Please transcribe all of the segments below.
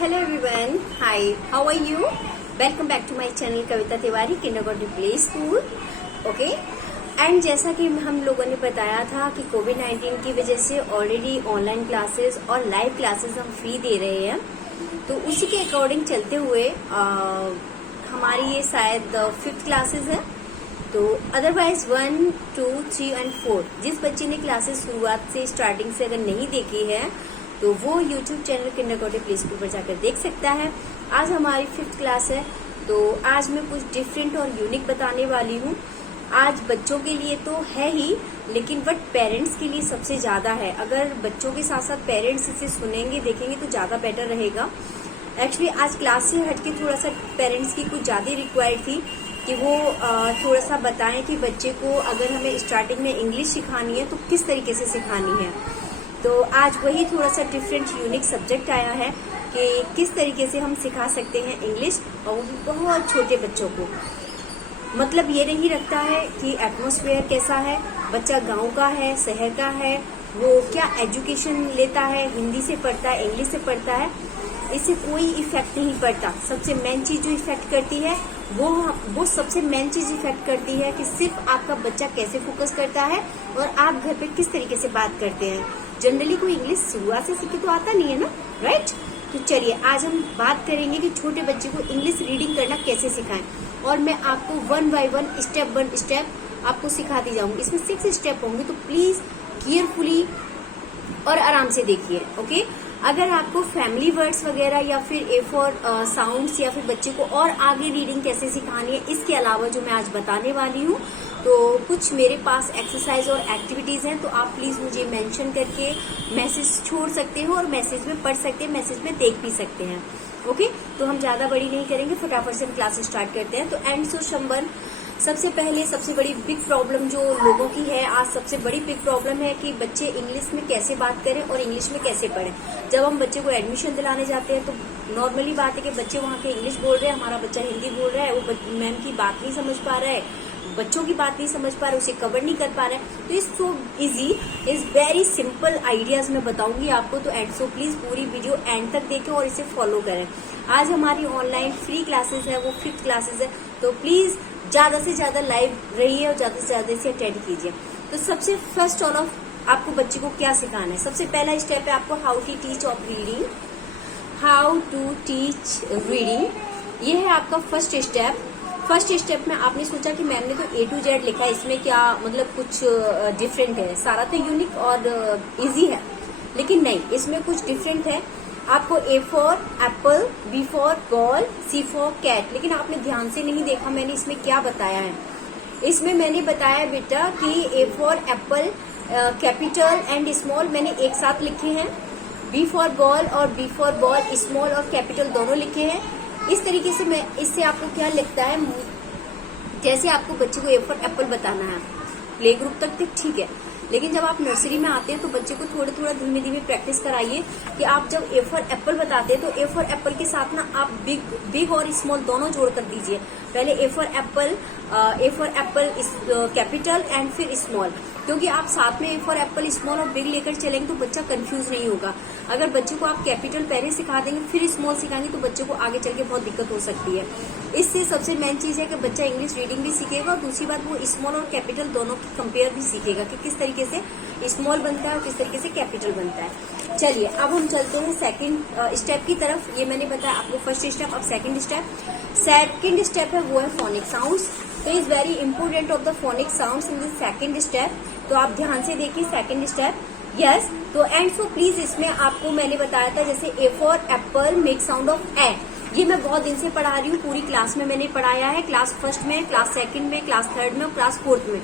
Hello everyone, hi, how are you? Welcome back to my channel Kavita Tiwari kindergarten play school. Okay, and जैसा कि हम लोगों ने बताया था कि कोविड-19 की वजह से ऑलरेडी ऑनलाइन क्लासेस और लाइव क्लासेस हम फ्री दे रहे हैं, तो उसी के अकॉर्डिंग चलते हुए हमारी ये शायद 5th क्लासेस है. तो अदरवाइज 1, 2, 3 एंड 4 जिस बच्चे ने क्लासेस शुरुआत से स्टार्टिंग से अगर नहीं देखी है तो वो YouTube channel kindergarten play school पर जाकर देख सकता है. आज हमारी 5th क्लास है, तो आज मैं कुछ डिफरेंट और यूनिक बताने वाली हूँ. आज बच्चों के लिए तो है ही, लेकिन बट पेरेंट्स के लिए सबसे ज्यादा है. अगर बच्चों के साथ साथ पेरेंट्स इसे सुनेंगे देखेंगे तो ज्यादा बेटर रहेगा. एक्चुअली आज क्लास से हटके थोड़ा सा पेरेंट्स की कुछ ज्यादा रिक्वायर्ड थी कि वो थोड़ा सा बताएं कि बच्चे को अगर हमें स्टार्टिंग में इंग्लिश सिखानी है तो किस तरीके से सिखानी है. तो आज वही थोड़ा सा डिफरेंट यूनिक सब्जेक्ट आया है कि किस तरीके से हम सिखा सकते हैं इंग्लिश, और वो भी बहुत छोटे बच्चों को. मतलब ये नहीं रखता है कि एटमॉस्फेयर कैसा है, बच्चा गांव का है, शहर का है, वो क्या एजुकेशन लेता है, हिंदी से पढ़ता है, इंग्लिश से पढ़ता है, इससे कोई इफेक्ट नहीं पड़ता. सबसे मेन चीज जो इफेक्ट करती है वो सबसे मेन चीज इफेक्ट करती है कि सिर्फ आपका बच्चा कैसे फोकस करता है और आप घर पे किस तरीके से बात करते हैं. जनरली कोई इंग्लिश शुरुआत से सीखे तो आता नहीं है ना, राइट. तो चलिए आज हम बात करेंगे कि छोटे बच्चे को इंग्लिश रीडिंग करना कैसे सिखाएं, और मैं आपको 1 by 1 स्टेप आपको सिखाती जाऊंगी. इसमें 6 स्टेप होंगे, तो प्लीज केयरफुली और आराम से देखिए. ओके, अगर आपको फैमिली वर्ड्स वगैरह या फिर ए फॉर साउंड्स या फिर बच्चे को और आगे रीडिंग कैसे सिखानी है, इसके अलावा जो मैं आज बताने वाली हूँ, तो कुछ मेरे पास एक्सरसाइज और एक्टिविटीज हैं, तो आप प्लीज मुझे मेंशन करके मैसेज छोड़ सकते हो और मैसेज में पढ़ सकते हैं, मैसेज में देख भी सकते हैं. ओके, तो हम ज्यादा बड़ी नहीं करेंगे, फटाफट से हम क्लास स्टार्ट करते हैं. तो एंड सो शंबर, सबसे पहले सबसे बड़ी बिग प्रॉब्लम जो लोगों की है आज, सबसे बड़ी बिग प्रॉब्लम है कि बच्चे इंग्लिश में कैसे बात करें और इंग्लिश में कैसे पढ़ें. जब हम बच्चे को एडमिशन दिलाने जाते हैं तो नॉर्मली बात है कि बच्चे वहाँ के इंग्लिश बोल रहे हैं, हमारा बच्चा हिंदी बोल रहा है, वो मैम की बात नहीं समझ पा रहा है, बच्चों की बात नहीं समझ पा रहे, उसे कवर नहीं कर पा रहे हैं. तो इस so easy is very simple ideas मैं बताऊंगी आपको. तो एंड सो प्लीज पूरी वीडियो एंड तक देखें और इसे फॉलो करें. आज हमारी ऑनलाइन फ्री क्लासेस है, वो 5th क्लासेस है, तो प्लीज ज्यादा से ज्यादा लाइव रहिए और ज्यादा से ज्यादा इसे अटेंड कीजिए. तो सबसे फर्स्ट ऑल ऑफ आपको बच्चे को क्या सिखाना है, सबसे पहला स्टेप है आपको how to teach of reading. How to teach reading, ये है आपका फर्स्ट स्टेप. फर्स्ट स्टेप में आपने सोचा कि मैम ने तो A to Z लिखा है, इसमें क्या मतलब कुछ डिफरेंट है, सारा तो यूनिक और इजी है, लेकिन नहीं, इसमें कुछ डिफरेंट है. आपको A for apple, B for ball, C for cat. लेकिन आपने ध्यान से नहीं देखा मैंने इसमें क्या बताया है. इसमें मैंने बताया बेटा कि A for Apple capital and small मैंने एक साथ लिखे हैं, B फॉर बॉल और B फॉर बॉल स्मॉल और कैपिटल दोनों लिखे हैं. इस तरीके से मैं इससे आपको क्या लिखता है, जैसे आपको बच्चे को A फॉर एप्पल बताना है प्ले ग्रुप तक तो ठीक है, लेकिन जब आप नर्सरी में आते हैं तो बच्चे को थोड़ा थोड़ा धीमे धीमे प्रैक्टिस कराइए कि आप जब A फॉर एप्पल बताते हैं तो A फॉर एप्पल के साथ ना आप बिग और स्मॉल दोनों जोड़ कर दीजिए. पहले A for Apple capital and फिर स्मॉल, क्योंकि आप साथ में A फॉर एप्पल स्मॉल और बिग लेकर चलेंगे तो बच्चा कंफ्यूज नहीं होगा. अगर बच्चे को आप कैपिटल पहले सिखा देंगे फिर स्मॉल सिखाएंगे तो बच्चे को आगे चल के बहुत दिक्कत हो सकती है. इससे सबसे मेन चीज है कि बच्चा इंग्लिश रीडिंग भी सीखेगा और दूसरी बात वो स्मॉल और कैपिटल दोनों की कंपेयर भी सीखेगा कि किस तरीके से स्मॉल बनता है और किस तरीके से कैपिटल बनता है. चलिए अब हम चलते हैं सेकंड स्टेप की तरफ. ये मैंने बताया आपको फर्स्ट स्टेप. अब सेकंड स्टेप है वो है फोनिक साउंड्स. तो is very important of the phonic sounds in the second step. तो आप ध्यान से देखिए सेकंड स्टेप. यस, तो एंड सो प्लीज इसमें आपको मैंने बताया था जैसे A for apple make sound of A. ये मैं बहुत दिन से पढ़ा रही हूँ, पूरी क्लास में मैंने पढ़ाया है, क्लास फर्स्ट में, क्लास सेकंड में, क्लास थर्ड में और क्लास 4th में.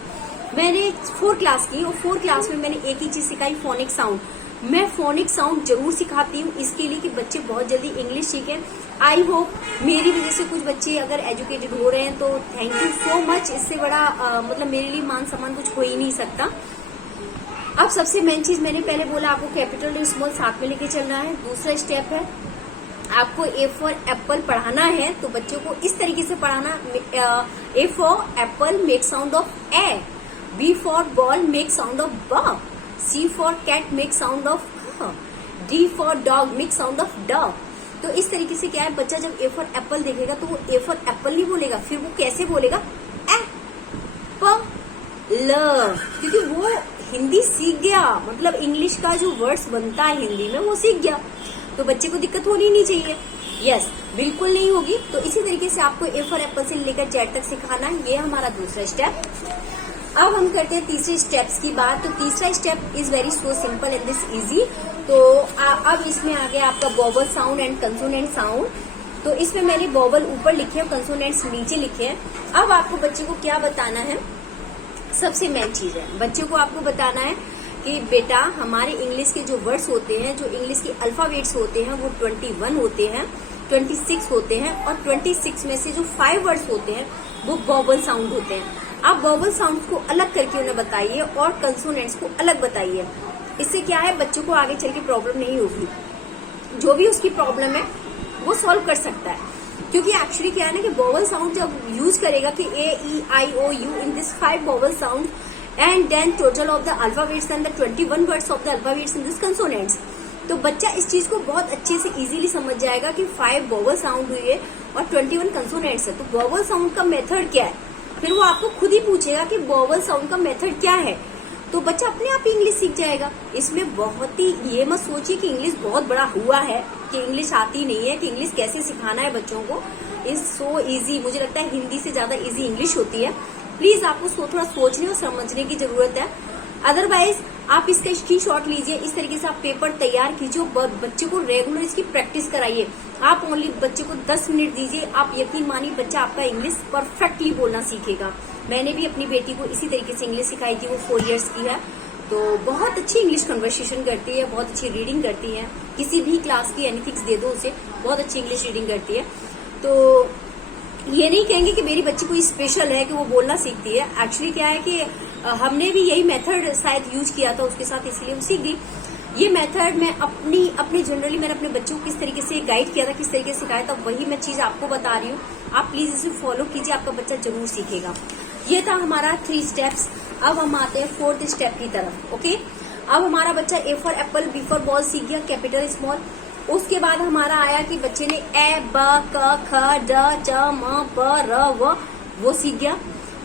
मैंने 4 क्लास की और 4 क्लास में मैंने एक ही चीज सिखाई, फोनिक साउंड. मैं फोनिक साउंड जरूर सिखाती हूँ इसके लिए कि बच्चे बहुत जल्दी इंग्लिश सीखें. आई होप मेरी वजह से कुछ बच्चे अगर एजुकेटेड हो रहे हैं तो थैंक यू सो मच. इससे बड़ा मतलब मेरे लिए मान सम्मान कुछ हो ही नहीं सकता. अब सबसे मेन चीज मैंने पहले बोला आपको कैपिटल और स्मॉल साथ में लेके चलना है. दूसरा स्टेप है आपको A फॉर एप्पल पढ़ाना है तो बच्चों को इस तरीके से पढ़ाना. A for apple make sound of ए, B for ball make sound of ब, C for cat make sound of D for dog make sound of ड. तो इस तरीके से क्या है, बच्चा जब ए फॉर एप्पल देखेगा तो वो ए फॉर एप्पल नहीं बोलेगा, फिर वो कैसे बोलेगा, एप्पल, क्योंकि वो हिंदी सीख गया, मतलब इंग्लिश का जो वर्ड्स बनता है हिंदी में वो सीख गया। तो बच्चे को दिक्कत होनी नहीं चाहिए। यस, बिल्कुल नहीं होगी। तो इसी तरीके से आपको ए फॉर एप्पल से लेकर जेड तक सिखाना है, ये हमारा दूसरा स्टेप। अब हम करते हैं तीसरे स्टेप्स की बात। तो तीसरा step is very so simple and this easy. तो अब इसमें आ गया आपका vowel sound and consonant sound. तो इसमें मैंने वोवल ऊपर लिखे हैं, कंसोनेंट्स नीचे लिखे हैं। अब आपको बच्चे को क्या बताना है, सबसे मेन चीज है, बच्चे को आपको बताना है कि बेटा हमारे इंग्लिश के जो वर्ड्स होते हैं, जो इंग्लिश के अल्फाबेट्स होते हैं वो 21 होते हैं, 26 होते हैं, और 26 में से जो 5 वर्ड्स होते हैं वो वोवल साउंड होते हैं। आप वोवल साउंड को अलग करके उन्हें बताइए और कंसोनेंट्स को अलग बताइए। इससे क्या है, बच्चों को आगे चल के प्रॉब्लम नहीं होगी, जो भी उसकी प्रॉब्लम है वो सॉल्व कर सकता है। क्योंकि एक्चुअली क्या है ना कि वोवल साउंड जब यूज करेगा कि A E I O U in this 5 vowel sound and then total of the alphabets and the 21 words of the alphabets in this consonants, तो बच्चा इस चीज को बहुत अच्छे से इजीली समझ जाएगा कि 5 वोवल साउंड हुई है और 21 कंसोनेंट्स है। तो वोवल साउंड का मेथड क्या है, फिर वो आपको खुद ही पूछेगा कि वोवल साउंड का मेथड क्या है, तो बच्चा अपने आप ही इंग्लिश सीख जाएगा। इसमें बहुत ही ये मत सोचिए कि इंग्लिश बहुत बड़ा हुआ है, कि इंग्लिश आती नहीं है, कि इंग्लिश कैसे सिखाना है बच्चों को। इज सो इजी, मुझे लगता है हिंदी से ज्यादा इजी इंग्लिश होती है। प्लीज आपको उसको थोड़ा सोचने और समझने की जरूरत है। अदरवाइज आप इसका स्क्रीनशॉट लीजिए, इस तरीके से आप पेपर तैयार कीजिए, बच्चे को रेगुलर इसकी प्रैक्टिस कराइए। आप ओनली बच्चे को 10 मिनट दीजिए, आप यकीन मानिए बच्चा आपका इंग्लिश परफेक्टली बोलना सीखेगा। मैंने भी अपनी बेटी को इसी तरीके से इंग्लिश सिखाई थी, वो 4 इयर्स की है, तो बहुत अच्छी इंग्लिश कन्वर्सेशन करती है, बहुत अच्छी रीडिंग करती है। किसी भी क्लास की एनीथिंग्स दे दो उसे, बहुत अच्छी इंग्लिश रीडिंग करती है। तो ये नहीं कहेंगे कि मेरी बच्ची कोई स्पेशल है कि वो बोलना सीखती है। एक्चुअली क्या है कि हमने भी यही मेथड शायद यूज किया था उसके साथ, इसलिए वो सीख गई। ये मेथड मैं अपनी जनरली मैंने अपने बच्चों को किस तरीके से गाइड किया था, किस तरीके से सिखाया था, वही मैं चीज आपको बता रही हूँ। आप प्लीज इसे फॉलो कीजिए, आपका बच्चा जरूर सीखेगा। ये था हमारा 3 स्टेप्स। अब हम आते हैं 4th स्टेप की तरफ। ओके, अब हमारा बच्चा A for apple, B for ball सीख गया, कैपिटल स्मॉल। उसके बाद हमारा आया कि बच्चे ने ए ब क ख ड च म प र व वो सीख गया।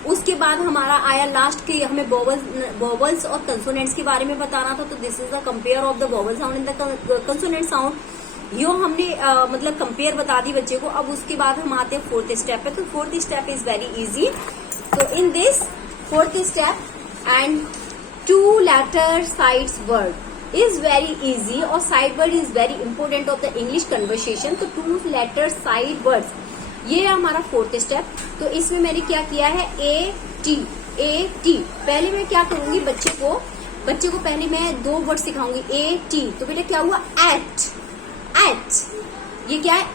उसके बाद हमारा आया लास्ट के हमें वोवल्स और कंसोनेंट्स के बारे में बताना था। तो this is the compare of the vowel sound and the consonant sound. यो हमने मतलब कंपेयर बता दी बच्चे को। अब उसके बाद हम आते हैं 4th स्टेप पे। तो 4th step is very easy. तो in this 4th step and 2 letter sides word is very easy और side word is very important of the English conversation। तो 2 letter side words ये है हमारा 4th स्टेप। तो इसमें मैंने क्या किया है, ए टी। पहले मैं क्या करूंगी, बच्चे को पहले मैं 2 वर्ड सिखाऊंगी, ए टी। तो पहले क्या हुआ, एट। ये क्या है,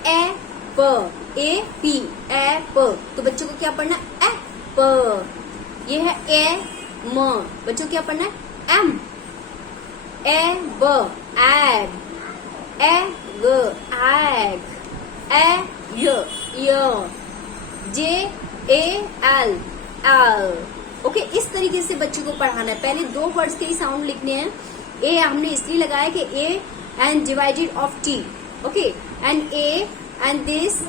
ए पी ए प। तो बच्चों को क्या पढ़ना, ए प। ये है ए म, बच्चों को क्या पढ़ना है, एम। ए ब एग, ए ग एग, ए य जे ए एल एल। ओके, इस तरीके से बच्चों को पढ़ाना है। पहले 2 वर्ड्स के ही साउंड लिखने हैं। ए हमने इसलिए लगाया कि A and divided of T. Okay, and A and this.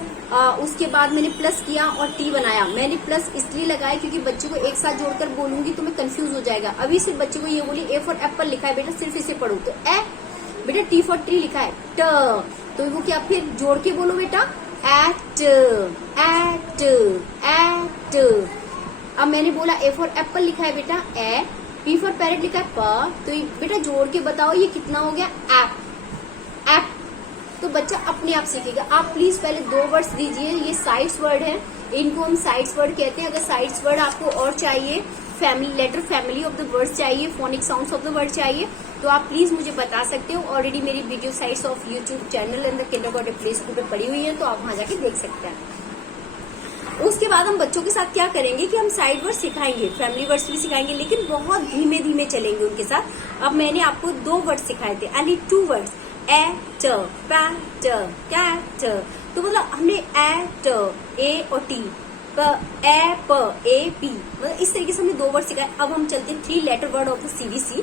उसके बाद मैंने प्लस किया और टी बनाया। मैंने प्लस इसलिए लगाया क्योंकि बच्चे को एक साथ जोड़कर बोलूंगी तो मैं कंफ्यूज हो जाएगा। अभी सिर्फ बच्चे को ये बोली ए फॉर एप्पल लिखा है बेटा, सिर्फ इसे पढ़ो। तो ए बेटा, टी फॉर ट्री लिखा है, ट। तो वो क्या, फिर जोड़ के बोलो बेटा, एट। अब मैंने बोला ए फॉर एप्पल लिखा है बेटा, ए। पी फॉर पैरेट लिखा है, प। तो बेटा जोड़ के बताओ ये कितना हो गया, एप। तो बच्चा अपने आप सीखेगा। आप प्लीज पहले 2 वर्ड्स दीजिए। ये साइड्स वर्ड है, इनको हम साइड्स वर्ड कहते हैं। अगर साइड्स वर्ड आपको और चाहिए, फैमिली ऑफ द वर्ड्स चाहिए, phonic sounds of the word चाहिए, तो आप प्लीज मुझे बता सकते हो। ऑलरेडी मेरी video sites of YouTube channel and the kindergarten play school पे पड़ी हुई है, तो आप वहां जाके देख सकते हैं। उसके बाद हम बच्चों के साथ क्या करेंगे कि हम साइड वर्ड सिखाएंगे, फैमिली वर्ड्स भी सिखाएंगे, लेकिन बहुत धीमे धीमे चलेंगे उनके साथ। अब मैंने आपको 2 वर्ड सिखाए थे, यानी 2 वर्ड्स, एट, पैट, कैट। तो मतलब हमने एट, ए और टी, ए पी, मतलब इस तरीके से हमने 2 वर्ड सिखाए। अब हम चलते हैं 3 letter word of the CBC,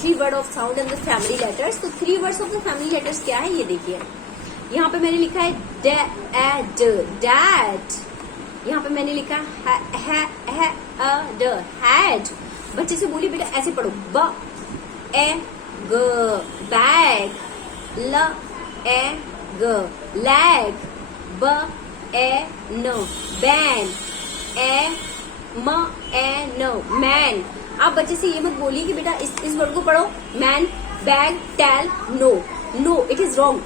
3 word of sound and the family letters. तो 3 words of the family letters क्या है, ये देखिए। यहाँ पे मैंने लिखा है डैड, डैड। यहाँ पे मैंने लिखा है हैड। बच्चे से बोलिए बेटा ऐसे पढ़ो, ब ए ग, बैग, ल ए ग, लैग, ब ए न, बैन, ए म ए न, मैन। आप बच्चे से ये मत बोलिए कि बेटा इस वर्ड को पढ़ो, man, bag, tell, no, no, it is wrong.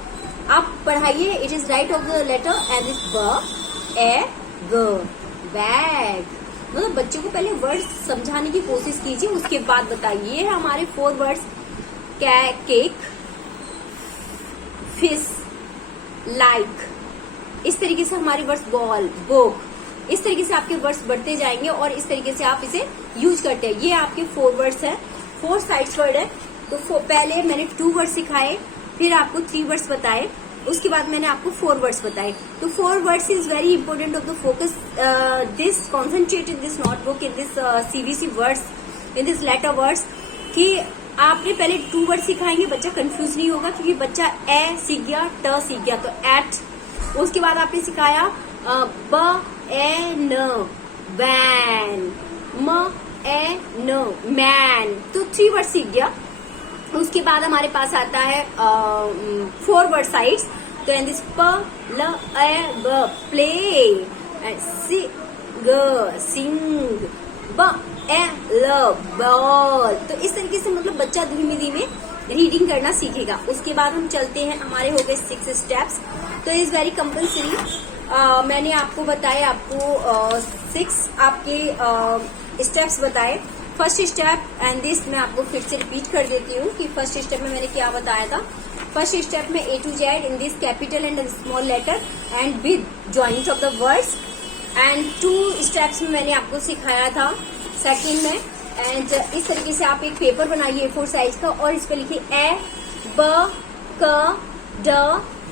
आप पढ़ाइए, it is right of the letter and is ब ए ग, बैग। मतलब बच्चों को पहले वर्ड्स समझाने की कोशिश कीजिए, उसके बाद बताइए। ये हमारे 4 वर्ड्स, केक, फिश, लाइक। इस तरीके से हमारे वर्ड्स, बॉल, बुक। इस तरीके से आपके वर्ड्स बढ़ते जाएंगे और इस तरीके से आप इसे यूज करते हैं। ये आपके 4 वर्ड्स है, 4 साइड्स वर्ड है। तो पहले मैंने 2 वर्ड्स सिखाए, फिर आपको 3 वर्ड्स बताए, उसके बाद मैंने आपको 4 वर्ड्स बताए। तो 4 words is very important of the focus this concentrate in this notebook, in this CBC words, in this letter words, कि आपने पहले 2 वर्ड सिखाएंगे, बच्चा कंफ्यूज नहीं होगा, क्योंकि बच्चा ए सीख गया, ट सीख गया, तो एट। उसके बाद आपने सिखाया ब ए न, बैन, म ए न, मैन, तो 3 वर्ड सीख गया। उसके बाद हमारे पास आता है 4 वर्ड साइड्स, तो एंड दिस प ल ए ब, प्ले, सिंग, ब ए ल, बॉल। तो इस तरीके से मतलब बच्चा धीमे धीमे रीडिंग करना सीखेगा। उसके बाद हम चलते हैं, हमारे हो गए 6 स्टेप्स। तो इज वेरी कंपल्सरी। मैंने आपको बताए, आपको 6 आपके स्टेप्स बताए। फर्स्ट स्टेप एंड दिस मैं आपको फिर से रिपीट कर देती हूँ कि फर्स्ट स्टेप में मैंने क्या बताया था। फर्स्ट स्टेप में A to Z in this capital and small letter and with joint of the words. And 2 steps में मैंने आपको सिखाया था सेकंड में। एंड इस तरीके से आप एक पेपर बनाइए A4 साइज का और इस पे लिखिए ए ब क ड।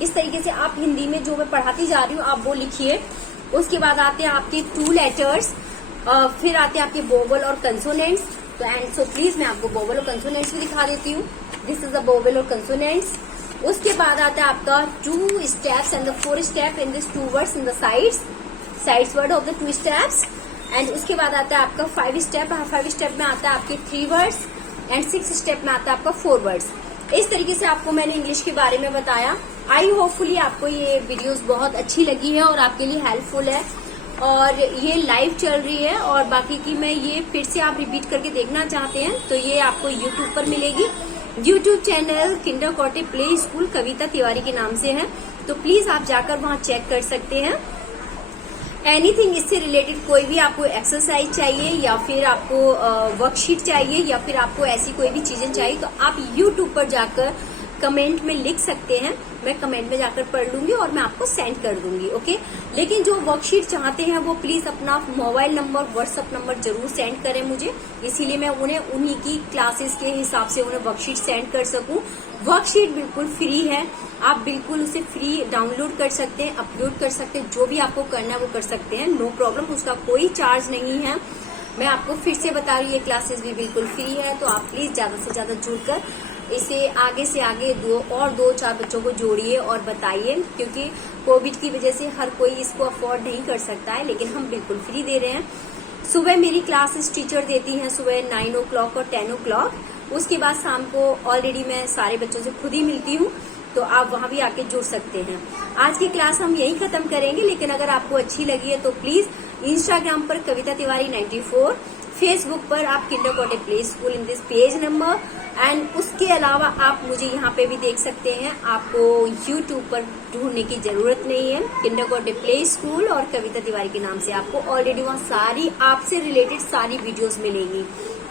इस तरीके से आप हिंदी में जो मैं पढ़ाती जा रही हूँ आप वो लिखिए। उसके बाद आते हैं आपके 2 लेटर्स, फिर आते हैं आपके वोवल और कंसोनेंट्स। तो एंड सो प्लीज मैं आपको वोवल और कंसोनेंट्स भी दिखा देती हूँ। दिस इज द वोवल और कंसोनेंट्स। उसके बाद आता है आपका 2 steps and the 4 step in this 2 words in the sides word of the 2 steps. And उसके बाद आता है आपका 5 स्टेप। 5 स्टेप में आता है आपके 3 वर्ड्स एंड 6 स्टेप में आता है आपका 4 वर्ड्स। इस तरीके से आपको मैंने इंग्लिश के बारे में बताया। आई होपफुली आपको ये वीडियोस बहुत अच्छी लगी है और आपके लिए हेल्पफुल है। और ये लाइव चल रही है और बाकी की मैं ये फिर से आप रिपीट करके देखना चाहते हैं तो ये आपको यूट्यूब पर मिलेगी। YouTube channel kindergarten play school Kavita Tiwari के नाम से है, तो प्लीज आप जाकर वहां चेक कर सकते हैं। एनीथिंग इससे रिलेटेड कोई भी आपको एक्सरसाइज चाहिए या फिर आपको वर्कशीट चाहिए या फिर आपको ऐसी कोई भी चीजें चाहिए तो आप यूट्यूब पर जाकर कमेंट में लिख सकते हैं। मैं कमेंट में जाकर पढ़ लूंगी और मैं आपको सेंड कर दूंगी। ओके, लेकिन जो वर्कशीट चाहते हैं वो प्लीज अपना मोबाइल नंबर, व्हाट्सएप नंबर जरूर सेंड करें मुझे, इसीलिए मैं उन्हें उन्हीं की क्लासेस के हिसाब से उन्हें वर्कशीट सेंड कर सकूं। वर्कशीट बिल्कुल फ्री है, आप बिल्कुल उसे फ्री डाउनलोड कर सकते हैं, अपलोड कर सकते हैं, जो भी आपको करना है वो कर सकते हैं, नो प्रॉब्लम। उसका कोई चार्ज नहीं है। मैं आपको फिर से बता रही हूँ, ये क्लासेस भी बिल्कुल फ्री है, तो आप प्लीज ज्यादा से ज्यादा जुड़कर इसे आगे से आगे 2-4 बच्चों को जोड़िए और बताइए, क्योंकि कोविड की वजह से हर कोई इसको अफोर्ड नहीं कर सकता है, लेकिन हम बिल्कुल फ्री दे रहे हैं। सुबह मेरी क्लासेस टीचर देती हैं सुबह 9 o'clock और 10 o'clock। उसके बाद शाम को ऑलरेडी मैं सारे बच्चों से खुद ही मिलती हूँ, तो आप वहां भी आके जुड़ सकते हैं। आज की क्लास हम यही खत्म करेंगे, लेकिन अगर आपको अच्छी लगी है तो प्लीज इंस्टाग्राम पर कविता तिवारी 94, फेसबुक पर आप kindergarten play school in this page number, and उसके अलावा आप मुझे यहाँ पे भी देख सकते हैं। आपको यूट्यूब पर ढूंढने की जरूरत नहीं है, किंडरगार्टन प्ले स्कूल और कविता तिवारी के नाम से आपको ऑलरेडी वहाँ सारी आपसे रिलेटेड सारी वीडियोस मिलेंगी।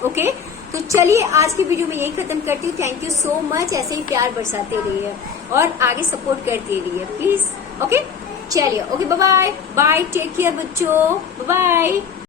ओके, तो चलिए आज की वीडियो में यही खत्म करती हूँ। थैंक यू सो मच, ऐसे ही प्यार बरसाते रहिए और आगे सपोर्ट करते रहिए प्लीज। ओके, चलिए, okay, bye bye, take care बच्चों, बाय।